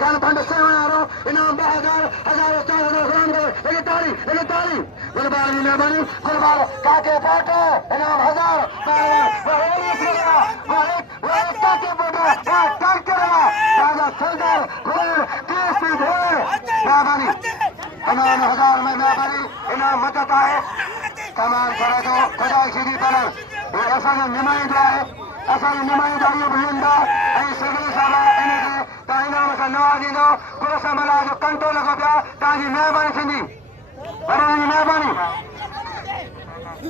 खान फंड से मारो इनाम 1000 1000 4000 ग्राम दे ये ताली गुलबार की मेहरबानी गुलबार काके फोटो इनाम 1000 वो एक काके फोटो वो काके राजा सरदार घोड़ केसी घोड़ मेहरबानी इनाम 1000 में मेहरबानी इनाम मदद है तमाम करे तो खुदा शीदी पर ये ऐसा नुमाइंदा है ऐसा नुमाइंदारी बुलंदा ऐ सगले साला इनके ताइनाम सा नवाजी दो पुरसा मला जो कंट्रोल लगा पिया ताजी मेहरबानी सिंधी बरानी मेहरबानी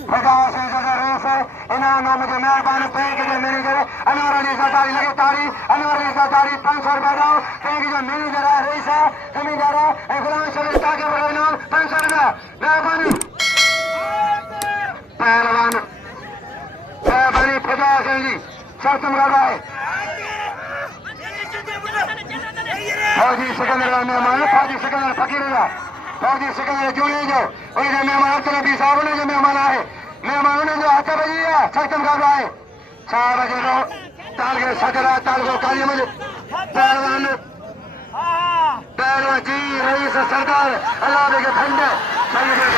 खुदा से जगह रेस है इनाम नाम के मेहरबानी पे के जो मैनेजर अनवर अली ज़ातारी लगे तारी अनवर अली ज़ातारी 500 रुपए दो पे के जो मैनेजर है रेस है जमींदार है गुलाम शरीफ ताके बड़े नाम 500 रुपए मेहरबानी पहलवान मेहरबानी खुदा सिंह जी शर्त मुकाबला है फौजी सिकंदर का मेहमान फौजी सिकंदर फकीर का फौजी सिकंदर जुड़े जो वही जो मेहमान अब्दुल नबी साहब ने जो मेहमान आए मेहमानों ने जो 8 बजे है शर्त मुकाबला है 4 बजे को ताल के सदरा ताल को काली मुझे पहलवान जी रईस सरदार अल्लाह के खंडे पहलवान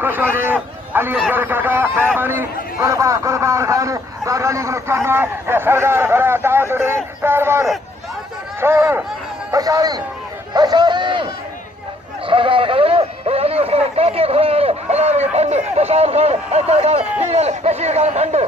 खुशी अली असगर काका मेहरबानी गुलबार खान गाड़ी को चढ़ना सरदार खड़ा ताजुड़ी पहलवान सोहू बचारी सरदार खड़े अली असगर काके खड़ा अल्लाह के फंड बशार खान अतर खान नील बशीर खान फंडो